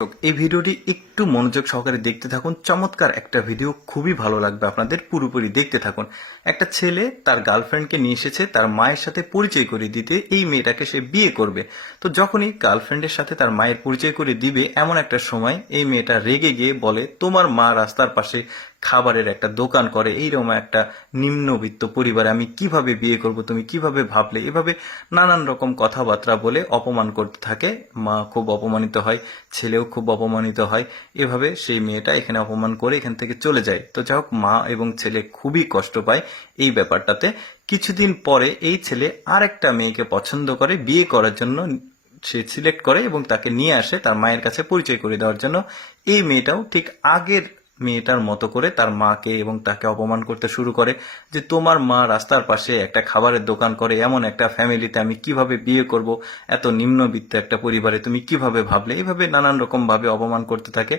এই ভিডিওটি একটু মনোযোগ সহকারে দেখতে থাকুন। চমৎকার একটা ভিডিও, খুবই ভালো লাগবে আপনাদের, পুরোপুরি দেখতে থাকুন। একটা ছেলে তার গার্লফ্রেন্ডকে নিয়ে এসেছে তার মায়ের সাথে পরিচয় করে দিতে। এই মেয়েটাকে সে বিয়ে করবে। তো যখনই গার্লফ্রেন্ডের সাথে তার মায়ের পরিচয় করে দিবে, এমন একটা সময় এই মেয়েটা রেগে গিয়ে বলে, তোমার মা রাস্তার পাশে খাবারের একটা দোকান করে, এইরকম একটা নিম্নবিত্ত পরিবারে আমি কিভাবে বিয়ে করব, তুমি কিভাবে ভাবলে, এভাবে নানান রকম কথাবার্তা বলে অপমান করতে থাকে। মা খুব অপমানিত হয়, ছেলেও খুব অপমানিত হয়। এভাবে সেই মেয়েটা এখানে অপমান করে এখান থেকে চলে যায়। তো যাই হোক, মা এবং ছেলে খুবই কষ্ট পায় এই ব্যাপারটাতে। কিছুদিন পরে এই ছেলে আরেকটা মেয়েকে পছন্দ করে, বিয়ে করার জন্য সে সিলেক্ট করে এবং তাকে নিয়ে আসে তার মায়ের কাছে পরিচয় করে দেওয়ার জন্য। এই মেয়েটাও ঠিক আগের মেয়েটার মতো করে তার মাকে এবং তাকে অপমান করতে শুরু করে যে, তোমার মা রাস্তার পাশে একটা খাবারের দোকান করে, এমন একটা ফ্যামিলিতে আমি কিভাবে বিয়ে করব, এত নিম্নবিত্ত একটা পরিবারে তুমি কিভাবে ভাবলে, এইভাবে নানান রকম ভাবে অপমান করতে থাকে।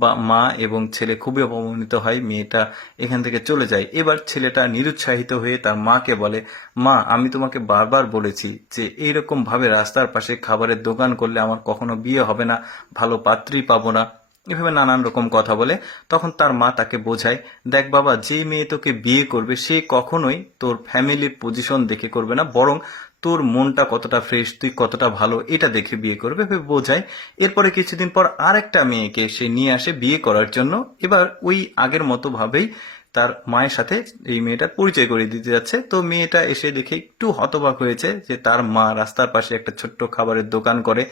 বা মা এবং ছেলে খুবই অপমানিত হয়, মেয়েটা এখান থেকে চলে যায়। এবার ছেলেটা নিরুৎসাহিত হয়ে তার মাকে বলে, মা আমি তোমাকে বারবার বলেছি যে এইরকম ভাবে রাস্তার পাশে খাবারের দোকান করলে আমার কখনো বিয়ে হবে না, ভালো পাত্রী পাবো না, এভাবে নানান রকম কথা বলে। তখন তার মা তাকে বোঝায়, দেখ বাবা, যে মেয়ে তোকে বিয়ে করবে সে কখনোই তোর ফ্যামিলির পজিশন দেখে করবে না, বরং তোর মনটা কতটা ফ্রেশ, তুই কতটা ভালো, এটা দেখে বিয়ে করবে, ভেবে বোঝায়। এরপরে কিছুদিন পর আরেকটা মেয়েকে সে নিয়ে আসে বিয়ে করার জন্য। এবার ওই আগের মতো ভাবেই তার মায়ের সাথে এই মেয়েটার পরিচয় করে দিতে যাচ্ছে। তো মেয়েটা এসে দেখে একটু হতবাক হয়েছে যে তার মা রাস্তার পাশে একটা ছোট্ট খাবারের দোকান করে।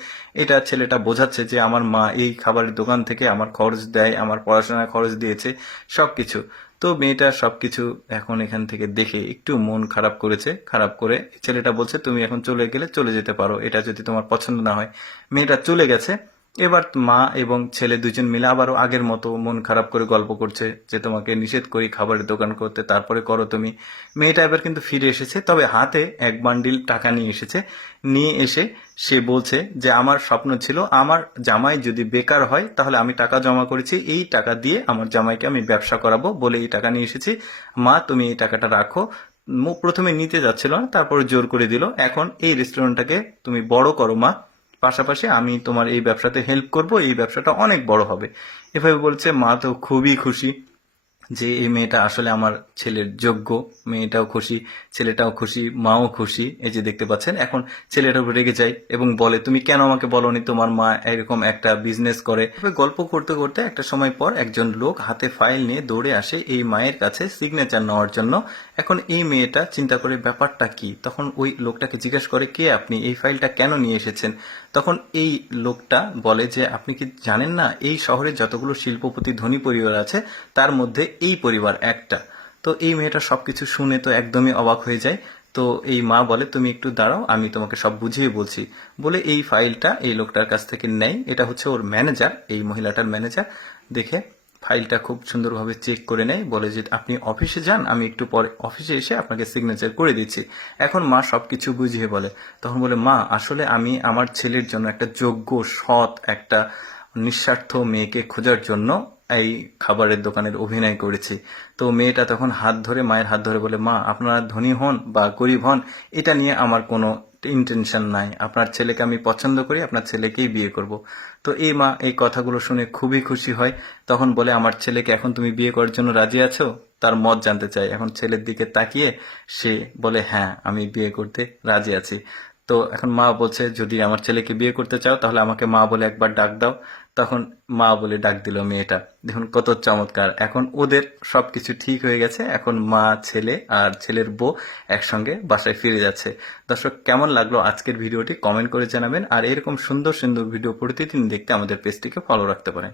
এটা ছেলেটা বোঝাচ্ছে যে আমার মা এই খাবারের দোকান থেকে আমার খরচ দেয়, আমার পড়াশোনার খরচ দিয়েছে, সবকিছু। তো মেয়েটা সবকিছু এখন এখান থেকে দেখে একটু মন খারাপ করেছে। খারাপ করে ছেলেটা বলছে, তুমি এখন চলে গেলে চলে যেতে পারো, এটা যদি তোমার পছন্দ না হয়। মেয়েটা চলে গেছে। এবার মা এবং ছেলে দুজন মিলে আবারও আগের মতো মন খারাপ করে গল্প করছে যে, তোমাকে নিষেধ করি খাবারের দোকান করতে, তারপরে করো তুমি। মেয়েটা এবার কিন্তু ফিরে এসেছে, তবে হাতে এক বান্ডিল টাকা নিয়ে এসেছে। নিয়ে এসে সে বলছে যে, আমার স্বপ্ন ছিল আমার জামাই যদি বেকার হয় তাহলে আমি টাকা জমা করেছি, এই টাকা দিয়ে আমার জামাইকে আমি ব্যবসা করাবো বলে এই টাকা নিয়ে এসেছি। মা তুমি এই টাকাটা রাখো। প্রথমে নিতে যাচ্ছিল না, তারপরে জোর করে দিল, এখন এই রেস্টুরেন্টটাকে তুমি বড় করো মা, পাশাপাশি আমি তোমার এই ব্যবসাতে হেল্প করব, এই ব্যবসাটা অনেক বড় হবে। এভাবে বলছে। মা তো খুবই খুশি যে এই মেয়েটা আসলে আমার ছেলের যোগ্য। মেয়েটাও খুশি, ছেলেটাও খুশি, মাও খুশি। এই যে দেখতে পাচ্ছেন, এখন ছেলেটাও রেগে যায় এবং বলে, তুমি কেন আমাকে বলনি তোমার মা এরকম একটা বিজনেস করে। এভাবে গল্প করতে করতে একটা সময় পর একজন লোক হাতে ফাইল নিয়ে দৌড়ে আসে এই মায়ের কাছে সিগনেচার নেওয়ার জন্য। এখন এই মেয়েটা চিন্তা করে ব্যাপারটা কি, তখন ওই লোকটাকে জিজ্ঞেস করে, কে আপনি, এই ফাইলটা কেন নিয়ে এসেছেন। তখন এই লোকটা বলে যে, আপনি কি জানেন না এই শহরে যতগুলো শিল্পপতি ধনী পরিবার আছে তার মধ্যে এই পরিবার একটা। তো এই মেয়েটা সবকিছু শুনে তো একদমই অবাক হয়ে যায়। তো এই মা বলে, তুমি একটু দাঁড়াও, আমি তোমাকে সব বুঝিয়ে বলছি, বলে এই ফাইলটা এই লোকটার কাছ থেকে নেয়। এটা হচ্ছে ওর ম্যানেজার, এই মহিলাটার ম্যানেজার। দেখে ফাইলটা খুব সুন্দরভাবে চেক করে নেয়, বলে যে আপনি অফিসে যান, আমি একটু পরে অফিসে এসে আপনাকে সিগনেচার করে দিচ্ছি। এখন মা সবকিছু বুঝিয়ে বলে। তখন বলে, মা আসলে আমি আমার ছেলের জন্য একটা যোগ্য, সৎ, একটা নিঃস্বার্থ মেয়েকে খোঁজার জন্য এই খাবারের দোকানের অভিনয় করেছি। তো মেয়েটা তখন হাত ধরে, মায়ের হাত ধরে বলে, মা আপনারা ধনী হন বা গরিব হন এটা নিয়ে আমার কোনো ইন্টেনশন নাই, আপনার ছেলেকে আমি পছন্দ করি, আপনার ছেলেকেই বিয়ে করব। তো এই মা এই কথাগুলো শুনে খুবই খুশি হয়। তখন বলে, আমার ছেলেকে এখন তুমি বিয়ে করার জন্য রাজি আছো, তার মত জানতে চাই। এখন ছেলের দিকে তাকিয়ে সে বলে, হ্যাঁ আমি বিয়ে করতে রাজি আছি। তো এখন মা বলছে, যদি আমার ছেলেকে বিয়ে করতে চাও তাহলে আমাকে মা বলে একবার ডাক দাও। তখন মা বলে ডাক দিল মেয়েটা। দেখুন কত চমৎকার, এখন ওদের সবকিছু ঠিক হয়ে গেছে। এখন মা, ছেলে আর ছেলের বউ একসঙ্গে বাসায় ফিরে যাচ্ছে। দর্শক, কেমন লাগলো আজকের ভিডিওটি কমেন্ট করে জানাবেন। আর এরকম সুন্দর সুন্দর ভিডিও প্রতিদিন দেখতে আমাদের পেজটিকে ফলো রাখতে পারেন।